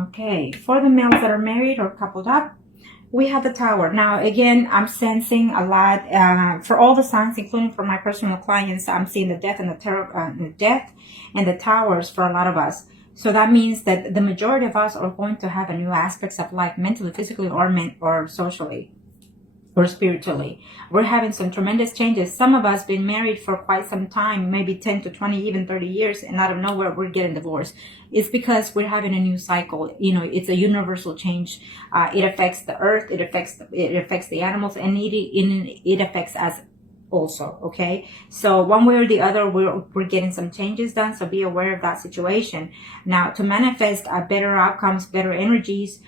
Okay, for the males that are married or coupled up, we have the Tower. Now, again, I'm sensing a lot for all the signs, including for my personal clients. I'm seeing the death and the death and the Towers for a lot of us. So that means that the majority of us are going to have a new aspects of life, mentally, physically, or socially, or spiritually. We're having some tremendous changes. Some of us been married for quite some time, maybe 10 to 20, even 30 years, and out of nowhere we're getting divorced. It's because we're having a new cycle. You know, it's a universal change. It affects the earth, it affects the animals, and it affects us also. Okay, so one way or the other, we're getting some changes done, so be aware of that situation. Now, to manifest better outcomes, better energies,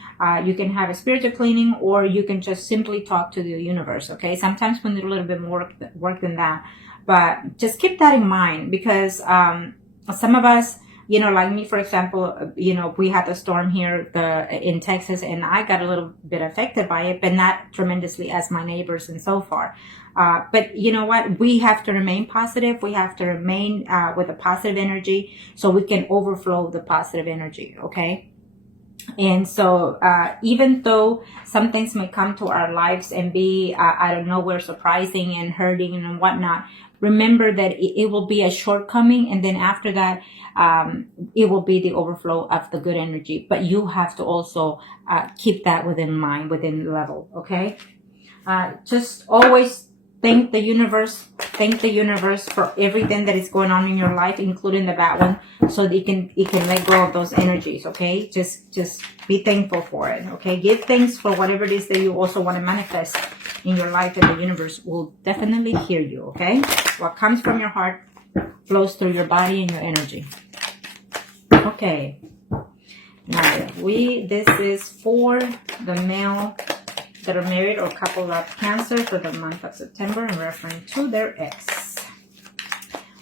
you can have a spiritual cleaning, or you can just simply talk to the universe. Okay, sometimes we need a little bit more work than that, but just keep that in mind, because some of us, you know, like me, for example, you know, we had the storm here in Texas, and I got a little bit affected by it, but not tremendously as my neighbors and so far. But you know what? We have to remain positive. We have to remain with a positive energy, so we can overflow the positive energy. Okay. And so, even though some things may come to our lives and be out of nowhere, surprising and hurting and whatnot, remember that it will be a shortcoming, and then after that, it will be the overflow of the good energy. But you have to also keep that within mind, within level. Okay. Just always thank the universe for everything that is going on in your life, including the bad one, so that it can let go of those energies. Okay, just be thankful for it. Okay, give thanks for whatever it is that you also want to manifest in your life, and the universe will definitely hear you. Okay, what comes from your heart flows through your body and your energy. Okay, now this is for the male that are married or coupled up Cancer for the month of September and referring to their ex.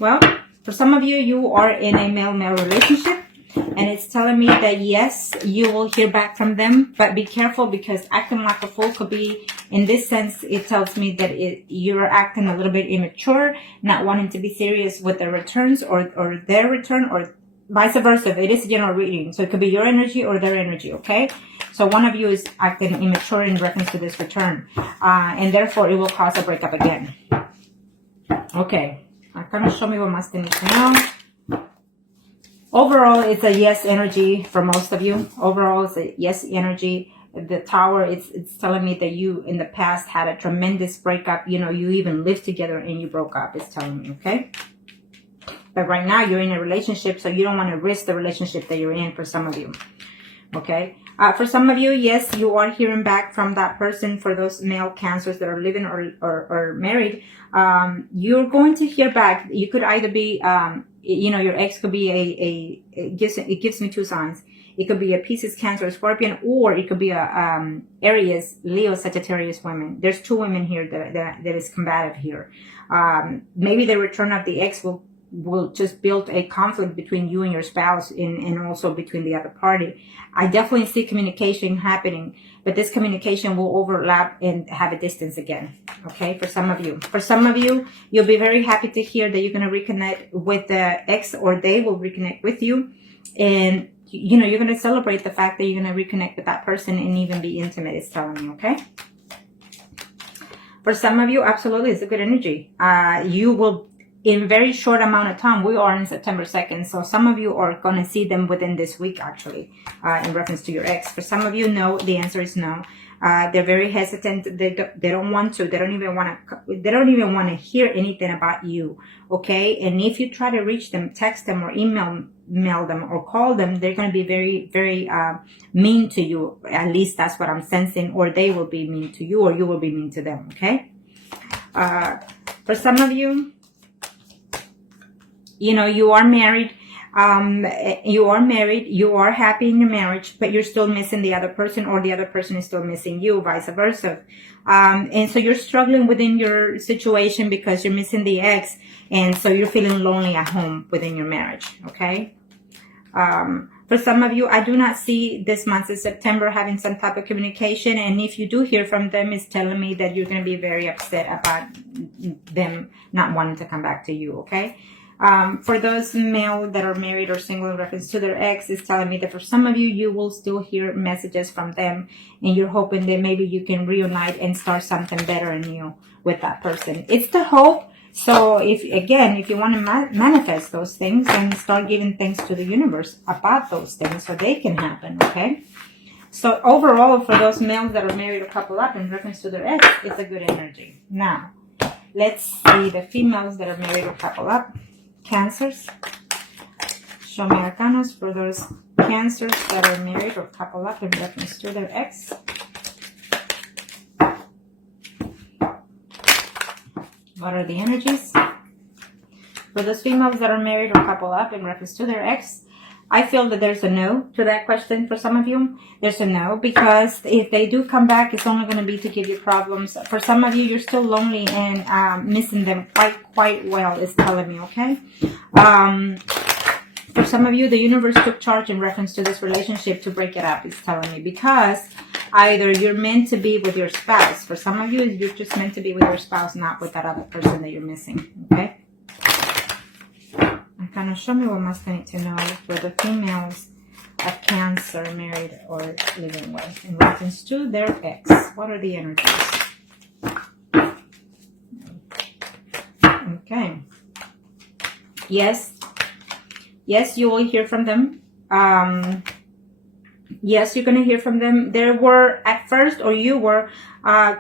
Well, for some of you, you are in a male-male relationship, and it's telling me that yes, you will hear back from them, but be careful, because acting like a fool could be, in this sense, it tells me that you're acting a little bit immature, not wanting to be serious with their returns or their return, or vice versa. It is a general reading, so it could be your energy or their energy. Okay, so one of you is acting immature in reference to this return, and therefore it will cause a breakup again. Okay, kind of show me what must need to know. Overall, it's a yes energy for most of you. Overall, it's a yes energy. The Tower, it's telling me that you in the past had a tremendous breakup. You know, you even lived together and you broke up. It's telling me. Okay. But right now you're in a relationship, so you don't want to risk the relationship that you're in, for some of you. Okay. For some of you, yes, you are hearing back from that person. For those male Cancers that are living or married, you're going to hear back. You could either be, you know, your ex could be it gives me two signs. It could be a Pisces, Cancer, Scorpion, or it could be a Aries, Leo, Sagittarius women. There's two women here that is combative here. Maybe the return of the ex will just build a conflict between you and your spouse, and also between the other party. I definitely see communication happening, but this communication will overlap and have a distance again. Okay, for some of you, you'll be very happy to hear that you're going to reconnect with the ex, or they will reconnect with you, and you know, you're going to celebrate the fact that you're going to reconnect with that person and even be intimate. It's telling me. Okay. For some of you, absolutely, it's a good energy. You will, in very short amount of time, we are in September 2nd, so some of you are going to see them within this week, actually, in reference to your ex. For some of you, no, the answer is no. They're very hesitant. They don't want to. They don't even want to hear anything about you. Okay. And if you try to reach them, text them or email them or call them, they're going to be very, very mean to you. At least that's what I'm sensing. Or they will be mean to you, or you will be mean to them. Okay. For some of you, you know, you are married. You are happy in your marriage, but you're still missing the other person, or the other person is still missing you, vice versa. And so you're struggling within your situation because you're missing the ex, and so you're feeling lonely at home within your marriage. Okay. For some of you, I do not see this month of September having some type of communication, and if you do hear from them, it's telling me that you're going to be very upset about them not wanting to come back to you. Okay. For those male that are married or single in reference to their ex, is telling me that for some of you, you will still hear messages from them, and you're hoping that maybe you can reunite and start something better and new with that person. It's the hope. So if you want to manifest those things, then start giving things to the universe about those things so they can happen, okay? So overall, for those males that are married or coupled up in reference to their ex, it's a good energy. Now, let's see the females that are married or coupled up. Cancers. Show me arcanas for those cancers that are married or coupled up in reference to their ex. What are the energies? For those females that are married or coupled up in reference to their ex, I feel that there's a no to that question for some of you. There's a no, because if they do come back, it's only going to be to give you problems. For some of you, you're still lonely and missing them quite well, is telling me, okay? For some of you, the universe took charge in reference to this relationship to break it up, is telling me, because either you're meant to be with your spouse. For some of you, you're just meant to be with your spouse, not with that other person that you're missing, okay? Kind of show me what must I need to know for the females of Cancer, married or living with, in reference to their ex. What are the energies? Okay. Yes, you will hear from them. Yes, you're going to hear from them. There were at first, or you were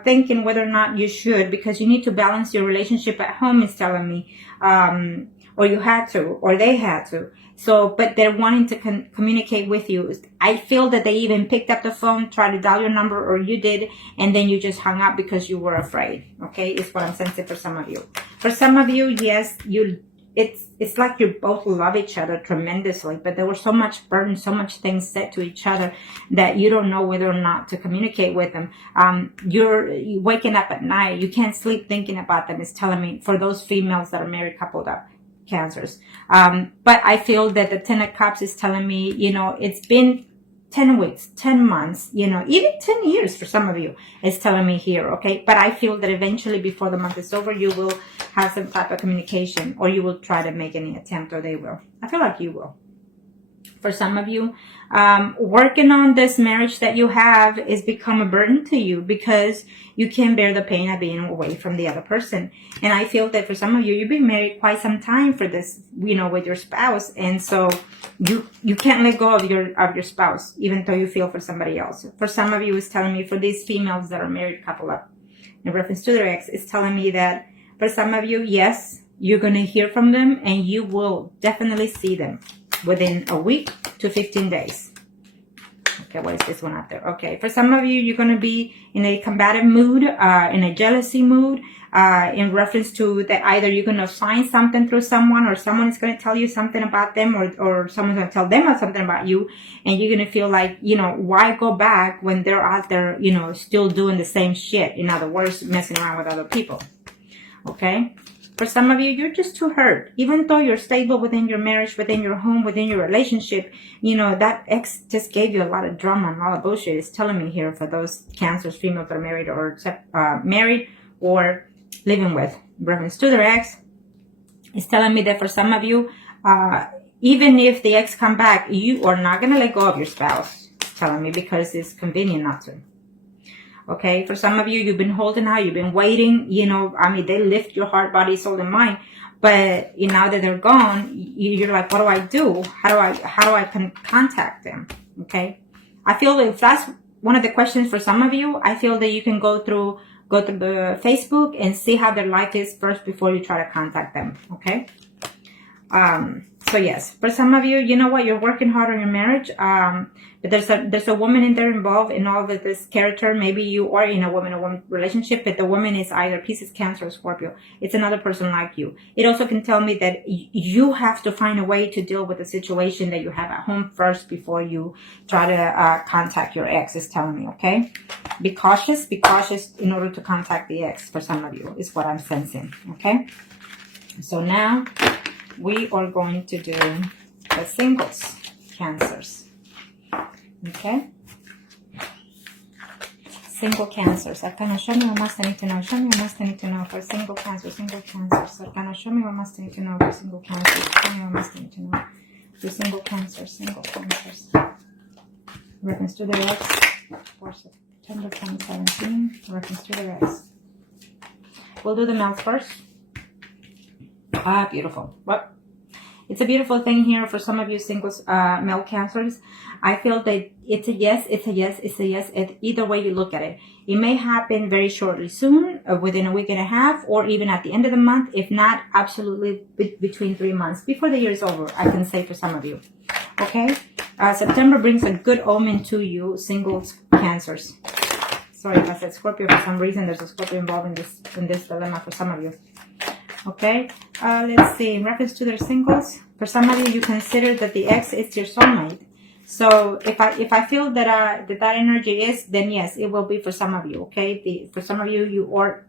thinking whether or not you should, because you need to balance your relationship at home, is telling me. Or you had to, or they had to. So, but they're wanting to communicate with you. I feel that they even picked up the phone, tried to dial your number, or you did, and then you just hung up because you were afraid. Okay, is what I'm sensing for some of you. For some of you, yes, it's like you both love each other tremendously, but there was so much burden, so much things said to each other that you don't know whether or not to communicate with them. You're waking up at night, you can't sleep thinking about them, is telling me, for those females that are married, coupled up. Cancers. But I feel that the 10 of Cups is telling me, it's been 10 weeks, 10 months, even 10 years for some of you, is telling me here, okay? But I feel that eventually, before the month is over, you will have some type of communication, or you will try to make any attempt, or they will. I feel like you will. For some of you, working on this marriage that you have is become a burden to you, because you can't bear the pain of being away from the other person. And I feel that for some of you, you've been married quite some time for this, with your spouse. And so you can't let go of your spouse, even though you feel for somebody else. For some of you, it's telling me, for these females that are married, couple up, in reference to their ex, it's telling me that for some of you, yes, you're going to hear from them, and you will definitely see them within a week to 15 days. Okay, what is this one out there? Okay, for some of you, you're going to be in a combative mood, in a jealousy mood, in reference to that either you're going to find something through someone, or someone is going to tell you something about them, or someone's going to tell them something about you, and you're going to feel like, why go back when they're out there, still doing the same shit. In other words, messing around with other people. Okay? For some of you, you're just too hurt. Even though you're stable within your marriage, within your home, within your relationship, that ex just gave you a lot of drama and a lot of bullshit. It's telling me here, for those Cancers, females that are married or living with, in reference to their ex, it's telling me that for some of you, even if the ex come back, you are not going to let go of your spouse. It's telling me, because it's convenient not to. Okay, for some of you, you've been holding out, you've been waiting, they lift your heart, body, soul, and mind. But now that they're gone, you're like, what do I do? How do I contact them? Okay, I feel that if that's one of the questions for some of you, I feel that you can go through the Facebook and see how their life is first before you try to contact them. Okay. So yes, for some of you, you know what, you're working hard on your marriage, but there's a woman in there involved in all of this character. Maybe you are in a woman-to-woman relationship, but the woman is either Pisces, Cancer, or Scorpio. It's another person like you. It also can tell me that you have to find a way to deal with the situation that you have at home first before you try to contact your ex, is telling me, okay? Be cautious in order to contact the ex, for some of you, is what I'm sensing, okay? So now we are going to do the singles, Cancers. Okay? single cancers. Arcana, show me what must I need to know. Show me what must I need to know for single cancers. Arcana, show me what must I need to know for single cancers. Show me what must I need to know for single cancers. Reference to the ex for September 2017. Reference to the ex. We'll do the males first. Beautiful. Well, it's a beautiful thing here for some of you singles, male cancers. I feel that it's a yes, it's a yes, it's a yes. Either way you look at it. It may happen very shortly soon, within a week and a half, or even at the end of the month. If not, absolutely between 3 months. Before the year is over, I can say for some of you. Okay? September brings a good omen to you, singles cancers. Sorry if I said Scorpio. For some reason, there's a Scorpio involved in this dilemma for some of you. Okay, let's see. In reference to their singles, for some of you, you consider that the ex is your soulmate. So if I feel that that energy is, then yes, it will be for some of you. Okay, for some of you,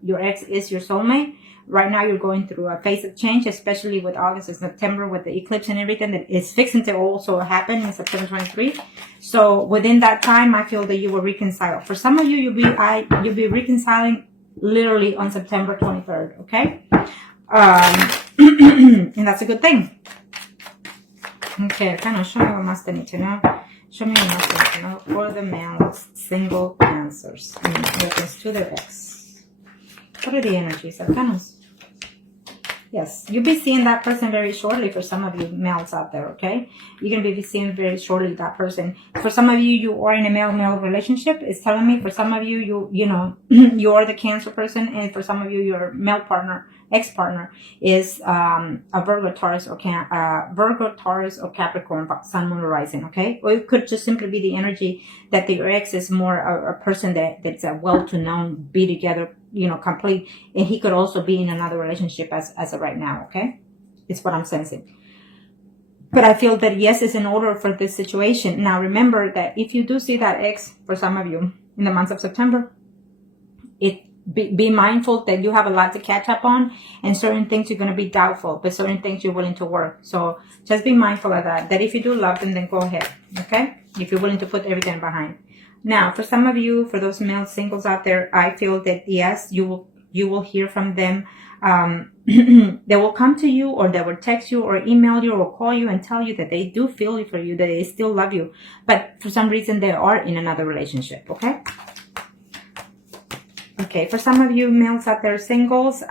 your ex is your soulmate. Right now, you're going through a phase of change, especially with August and September, with the eclipse and everything that is fixing to also happen in September 23. So within that time, I feel that you will reconcile. For some of you, you'll be reconciling literally on September 23rd. Okay. And that's a good thing. Okay, kind of show me what must I need to know. Show me what must I need to know for the males, single cancers, in reference to their ex. What are the energies, Arcanos? Yes, you'll be seeing that person very shortly for some of you males out there, okay? You're going to be seeing very shortly that person. For some of you, you are in a male-male relationship. It's telling me for some of you, you know, you are the Cancer person. And for some of you, your male partner, ex-partner is a Virgo, Taurus, or Capricorn, Sun, Moon, Rising, okay? Or it could just simply be the energy that your ex is more a person that's a well-to-known, be together, you know, complete, and he could also be in another relationship as of right now, okay? It's what I'm sensing. But I feel that yes is in order for this situation. Now remember that if you do see that ex for some of you in the months of September, be mindful that you have a lot to catch up on, and certain things you're going to be doubtful, but certain things you're willing to work. So just be mindful of that if you do love them, then go ahead, okay? If you're willing to put everything behind. Now, for some of you, for those male singles out there, I feel that yes, you will hear from them. They will come to you, or they will text you or email you or call you and tell you that they do feel for you, that they still love you. But for some reason, they are in another relationship, okay? Okay, for some of you males out there, singles,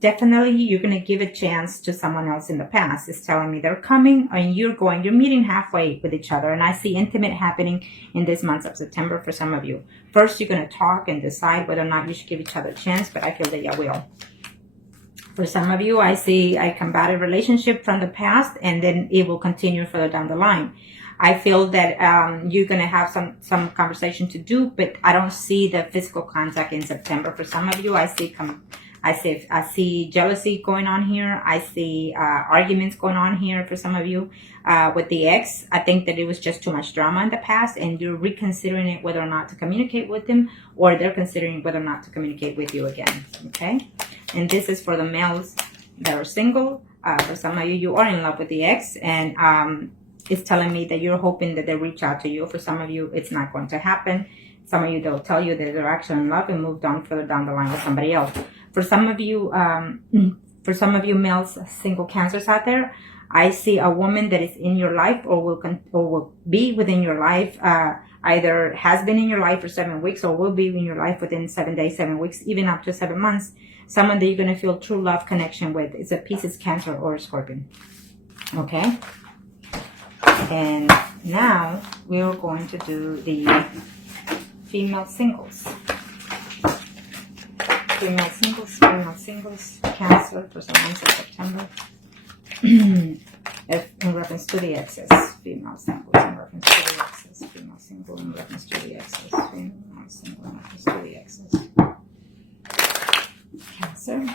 definitely you're going to give a chance to someone else in the past. It's telling me they're coming and you're meeting halfway with each other. And I see intimate happening in this month of September for some of you. First, you're going to talk and decide whether or not you should give each other a chance, but I feel that you will. For some of you, I see a combative relationship from the past, and then it will continue further down the line. I feel that you're going to have some conversation to do, but I don't see the physical contact in September. For some of you, I see jealousy going on here. I see arguments going on here for some of you with the ex. I think that it was just too much drama in the past, and you're reconsidering it whether or not to communicate with them, or they're considering whether or not to communicate with you again. Okay, and this is for the males that are single. For some of you, you are in love with the ex, and it's telling me that you're hoping that they reach out to you. For some of you, it's not going to happen. Some of you, they'll tell you that they're actually in love and moved on further down the line with somebody else. For some of you males, single cancers out there, I see a woman that is in your life or will be within your life, either has been in your life for 7 weeks or will be in your life within 7 days, 7 weeks, even up to 7 months. Someone that you're going to feel true love connection with. It's a Pisces, Cancer, or a Scorpion. Okay? And now we're going to do the female singles. Female singles, Cancer for some months of September. In reference to the exes. Female singles in reference to the exes. Female single in reference to the exes. Female single in reference to the exes. Cancer.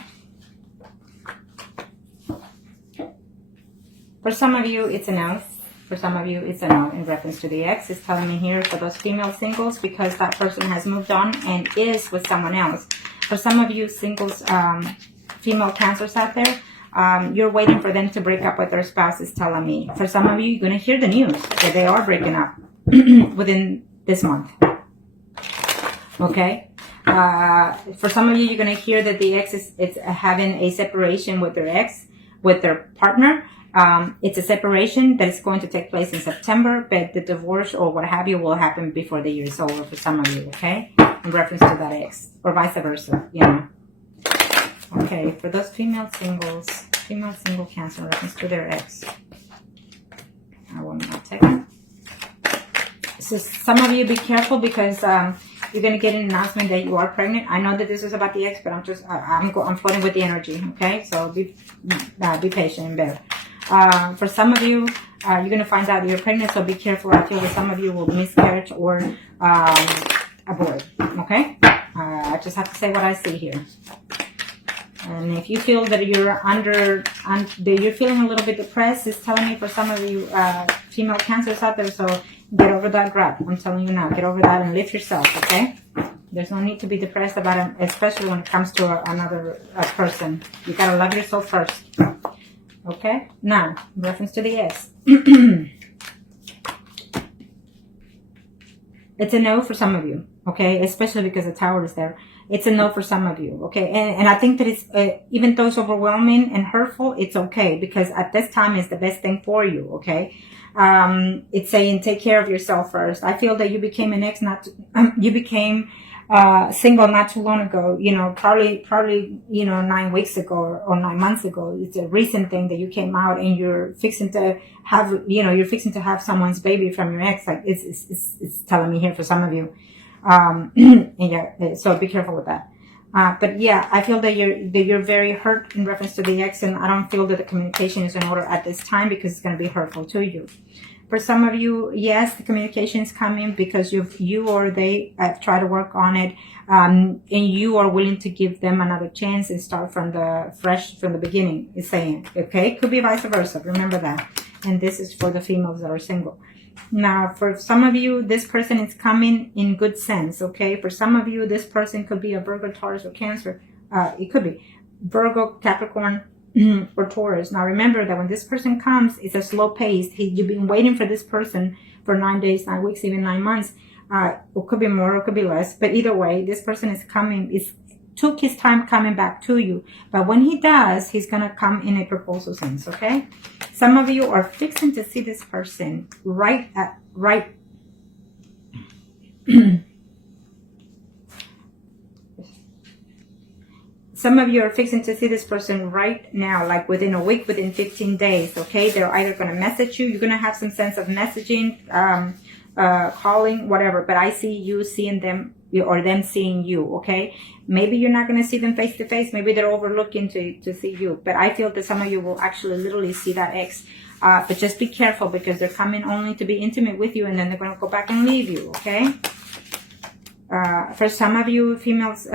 For some of you, it's a no. For some of you, it's a no in reference to the ex. It's telling me here for those female singles, because that person has moved on and is with someone else. For some of you singles, female cancers out there, you're waiting for them to break up with their spouse, is telling me. For some of you, you're going to hear the news that they are breaking up within this month. Okay. For some of you, you're going to hear that the ex is having a separation with their ex, with their partner. It's a separation that is going to take place in September, but the divorce or what have you will happen before the year is over for some of you, okay? In reference to that ex, or vice versa, you know. Okay, for those female single Cancer in reference to their ex. I will not take it. So some of you be careful because you're going to get an announcement that you are pregnant. I know that this is about the ex, but I'm floating with the energy, okay? So be patient and bear. For some of you, you're going to find out that you're pregnant, so be careful. I feel that some of you will miscarriage or abort, okay? I just have to say what I see here. And if you feel that you're that you're feeling a little bit depressed, it's telling me for some of you female Cancers out there, so get over that crap. I'm telling you now, get over that and lift yourself, okay? There's no need to be depressed about it, especially when it comes to another person. You gotta love yourself first. Okay? Now, in reference to the ex. It's a no for some of you, okay? Especially because the Tower is there. It's a no for some of you, okay? And I think that it's, even though it's overwhelming and hurtful, it's okay. Because at this time, it's the best thing for you, okay? It's saying take care of yourself first. I feel that you became an ex, you became single not too long ago, you know, probably, you know, 9 weeks ago or 9 months ago. It's a recent thing that you came out and you're fixing to have, you know, you're fixing to have someone's baby from your ex. Like it's telling me here for some of you. And yeah, so be careful with that. But yeah, I feel that you're very hurt in reference to the ex, and I don't feel that the communication is in order at this time because it's going to be hurtful to you. For some of you, yes, the communication is coming because you or they have tried to work on it, and you are willing to give them another chance and start from the beginning. It's saying, okay, could be vice versa. Remember that. And this is for the females that are single. Now, for some of you, this person is coming in good sense, okay? For some of you, this person could be a Virgo, Taurus, or Cancer. It could be Virgo, Capricorn, or Taurus. Now, remember that when this person comes, it's a slow pace. You've been waiting for this person for 9 days, 9 weeks, even 9 months. It could be more, it could be less. But either way, this person is coming. Took his time coming back to you. But when he does, he's going to come in a proposal sense, okay? Some of you are fixing to see this person right. Some of you are fixing to see this person right now, like within a week, within 15 days, okay? They're either going to message you. You're going to have some sense of messaging, calling, whatever. But I see you seeing them or them seeing you, okay? Maybe you're not going to see them face to face. Maybe they're overlooking to see you. But I feel that some of you will actually literally see that ex. But just be careful because they're coming only to be intimate with you and then they're going to go back and leave you, okay? For some of you females,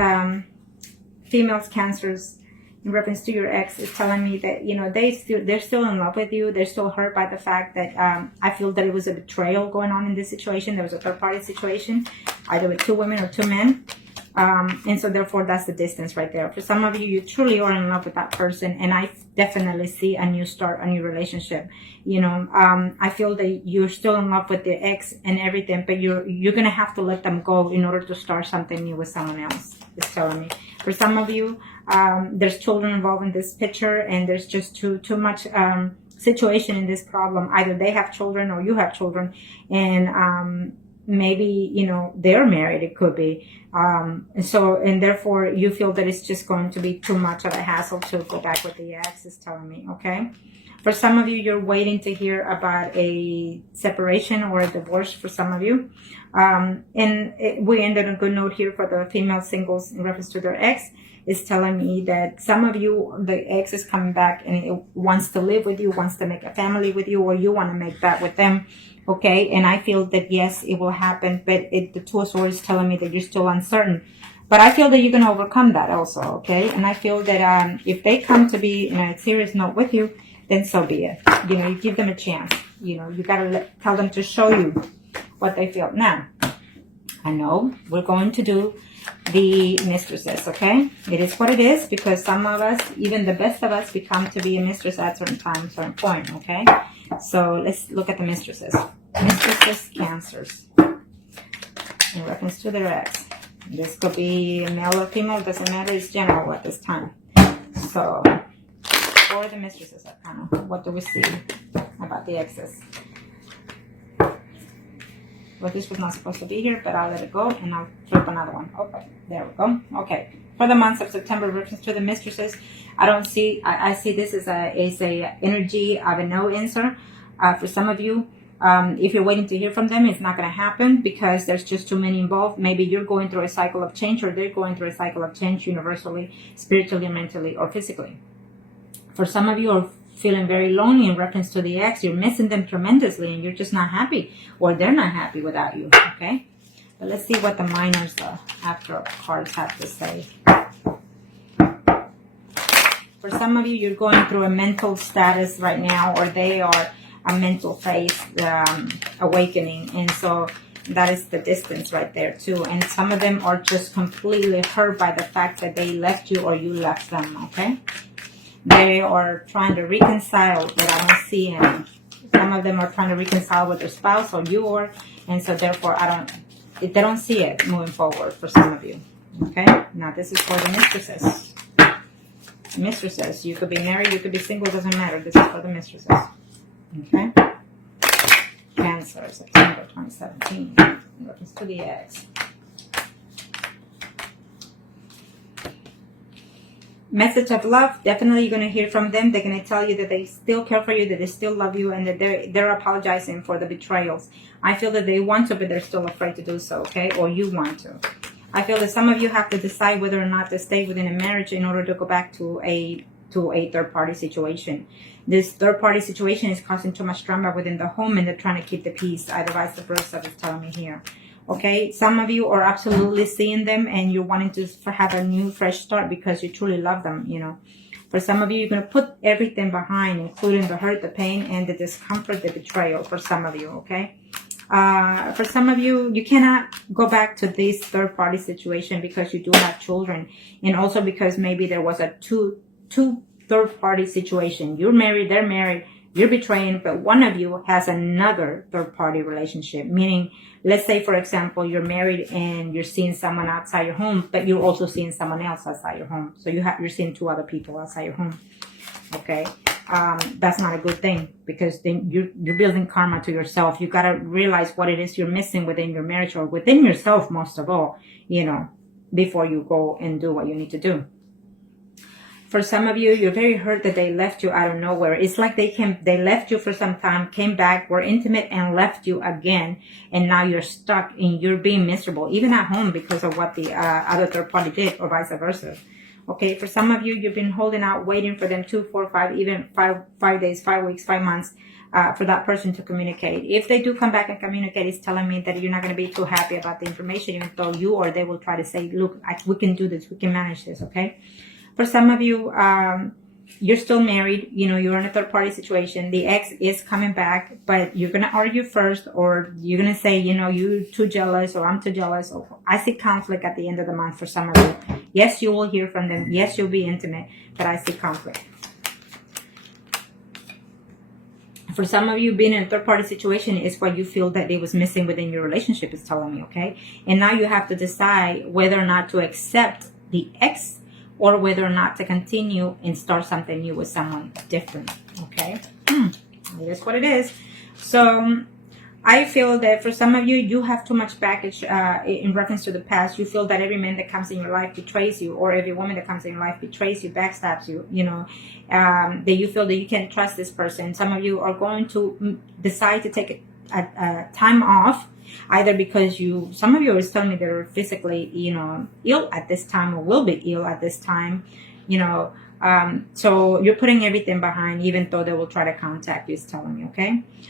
Cancers, in reference to your ex, is telling me that, you know, they're still in love with you. They're still hurt by the fact that I feel that it was a betrayal going on in this situation. There was a third-party situation, either with 2 women or 2 men. And so therefore that's the distance right there. For some of you, you truly are in love with that person, and I definitely see a new start, a new relationship. You know, I feel that you're still in love with the ex and everything, but you're gonna have to let them go in order to start something new with someone else. It's telling me. For some of you, there's children involved in this picture, and there's just too much situation in this problem. Either they have children or you have children, and maybe, you know, they're married. It could be. And therefore you feel that it's just going to be too much of a hassle to go back with the ex, is telling me, okay? For some of you, you're waiting to hear about a separation or a divorce for some of you. We ended on a good note here for the female singles in reference to their ex. Is telling me that some of you, the ex is coming back and it wants to live with you, wants to make a family with you, or you want to make that with them. Okay, and I feel that yes, it will happen, but the Two of Swords is telling me that you're still uncertain. But I feel that you're going to overcome that also, okay? And I feel that if they come to be in a serious note with you, then so be it. You know, you give them a chance. You know, you got to tell them to show you what they feel. Now, I know we're going to do the mistresses, okay? It is what it is, because some of us, even the best of us, become to be a mistress at certain time, certain point, okay? So let's look at the mistresses. Mistresses, Cancers, in reference to their ex. This could be male or female, doesn't matter, it's general at this time. So, for the mistresses, what do we see about the exes? Well, this was not supposed to be here, but I'll let it go and I'll flip another one. Okay, there we go. Okay, for the months of September, reference to the mistresses, I don't see, I see this as a energy of a no answer. For some of you, if you're waiting to hear from them, it's not going to happen because there's just too many involved. Maybe you're going through a cycle of change, or they're going through a cycle of change universally, spiritually, mentally, or physically. For some of you are feeling very lonely in reference to the ex. You're missing them tremendously and you're just not happy, or they're not happy without you. Okay, but let's see what the minors, the after cards, have to say. For some of you, you're going through a mental status right now, or they are a mental phase awakening, and so that is the distance right there too. And some of them are just completely hurt by the fact that they left you or you left them. Okay, they are trying to reconcile, but I don't see any. Some of them are trying to reconcile with their spouse, or you are, and so therefore they don't see it moving forward for some of you. Okay, now this is for the mistresses. Mistresses, you could be married, you could be single, doesn't matter. This is for the mistresses. Okay, Cancer, September 2017. Reference to the ex. Message of love. Definitely you're going to hear from them. They're going to tell you that they still care for you, that they still love you, and that they're apologizing for the betrayals. I feel that they want to, but they're still afraid to do so, okay? Or you want to. I feel that some of you have to decide whether or not to stay within a marriage in order to go back to a third-party situation. This third-party situation is causing too much drama within the home, and they're trying to keep the peace. Either vice versa, it's telling me here. Okay, some of you are absolutely seeing them and you're wanting to have a new fresh start because you truly love them, you know. For some of you, you're going to put everything behind, including the hurt, the pain, and the discomfort, the betrayal for some of you, okay? For some of you, you cannot go back to this third-party situation because you do have children, and also because maybe there was a two third-party situation. You're married, they're married, you're betraying, but one of you has another third-party relationship, meaning, let's say, for example, you're married and you're seeing someone outside your home, but you're also seeing someone else outside your home. So you're seeing two other people outside your home. Okay, that's not a good thing because then you're building karma to yourself. You got to realize what it is you're missing within your marriage or within yourself, most of all, you know, before you go and do what you need to do. For some of you, you're very hurt that they left you out of nowhere. It's like they left you for some time, came back, were intimate, and left you again. And now you're stuck and you're being miserable, even at home, because of what the other third party did, or vice versa. Okay, for some of you, you've been holding out, waiting for them 2, 4, 5, even 5 days, 5 weeks, 5 months for that person to communicate. If they do come back and communicate, it's telling me that you're not going to be too happy about the information, even though you or they will try to say, look, we can do this, we can manage this, okay? For some of you, you're still married, you know, you're in a third-party situation. The ex is coming back, but you're going to argue first, or you're going to say, you know, you're too jealous, or I'm too jealous. Or I see conflict at the end of the month for some of you. Yes, you will hear from them. Yes, you'll be intimate, but I see conflict. For some of you, being in a third-party situation is what you feel that it was missing within your relationship, is telling me, okay? And now you have to decide whether or not to accept the ex, or whether or not to continue and start something new with someone different, okay? That's what it is. So I feel that for some of you, you have too much baggage in reference to the past. You feel that every man that comes in your life betrays you, or every woman that comes in your life betrays you, backstabs you, you know, that you feel that you can't trust this person. Some of you are going to decide to take a time off, either because some of you are telling me they're physically, you know, ill at this time, or will be ill at this time, you know, so you're putting everything behind, even though they will try to contact you, is telling me, okay?